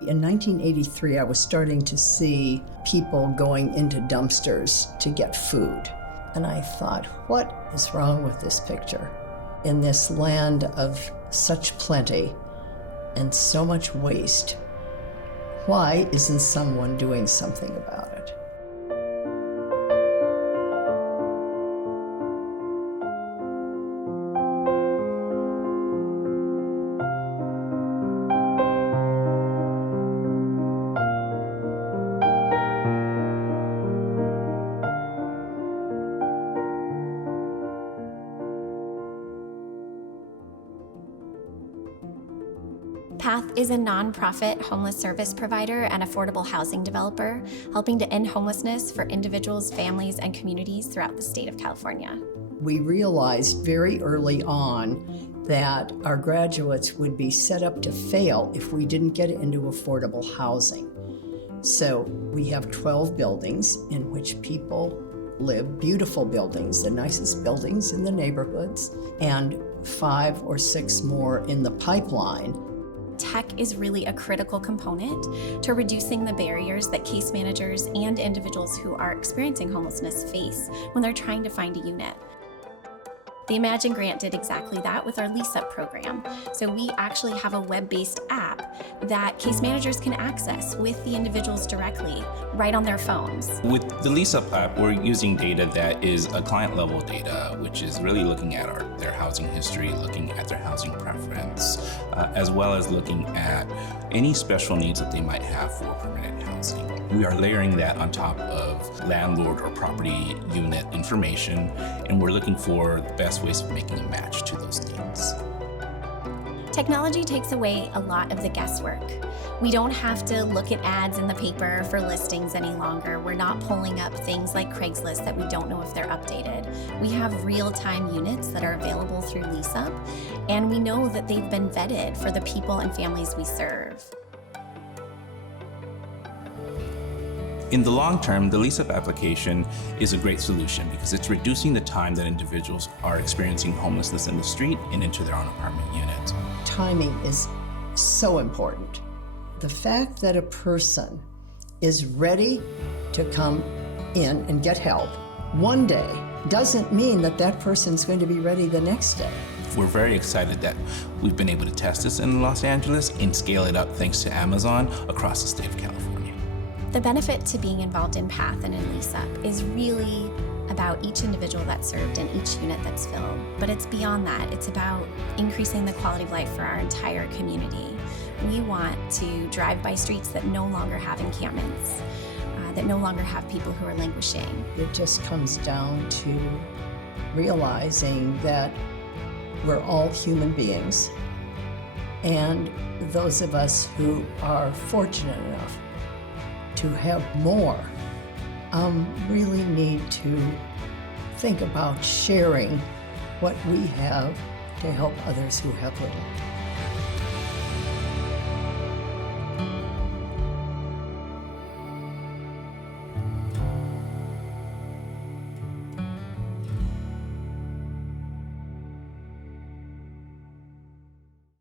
In 1983, I was starting to see people going into dumpsters to get food. And I thought, what is wrong with this picture? In this land of such plenty and so much waste, why isn't someone doing something about it? PATH is a nonprofit homeless service provider and affordable housing developer, helping to end homelessness for individuals, families, and communities throughout the state of California. We realized very early on that our graduates would be set up to fail if we didn't get into affordable housing. So we have 12 buildings in which people live, beautiful buildings, the nicest buildings in the neighborhoods, and 5 or 6 more in the pipeline. Tech is really a critical component to reducing the barriers that case managers and individuals who are experiencing homelessness face when they're trying to find a unit. The Imagine Grant did exactly that with our Lease Up program. So we actually have a web-based app that case managers can access with the individuals directly, right on their phones. With the Lease Up app, we're using data that is a client level data, which is really looking at their housing history, looking at their housing preference, as well as looking at any special needs that they might have for permanent housing. We are layering that on top of landlord or property unit information, and we're looking for the best ways of making a match to those needs. Technology takes away a lot of the guesswork. We don't have to look at ads in the paper for listings any longer. We're not pulling up things like Craigslist that we don't know if they're updated. We have real-time units that are available through LeaseUp, and we know that they've been vetted for the people and families we serve. In the long term, the LeaseUp application is a great solution because it's reducing the time that individuals are experiencing homelessness in the street and into their own apartment unit. Timing is so important. The fact that a person is ready to come in and get help one day doesn't mean that that person's going to be ready the next day. We're very excited that we've been able to test this in Los Angeles and scale it up thanks to Amazon across the state of California. The benefit to being involved in PATH and in LeaseUp is really about each individual that's served and each unit that's filled. But it's beyond that. It's about increasing the quality of life for our entire community. We want to drive by streets that no longer have encampments, that no longer have people who are languishing. It just comes down to realizing that we're all human beings, and those of us who are fortunate enough to have more really need to think about sharing what we have to help others who have little.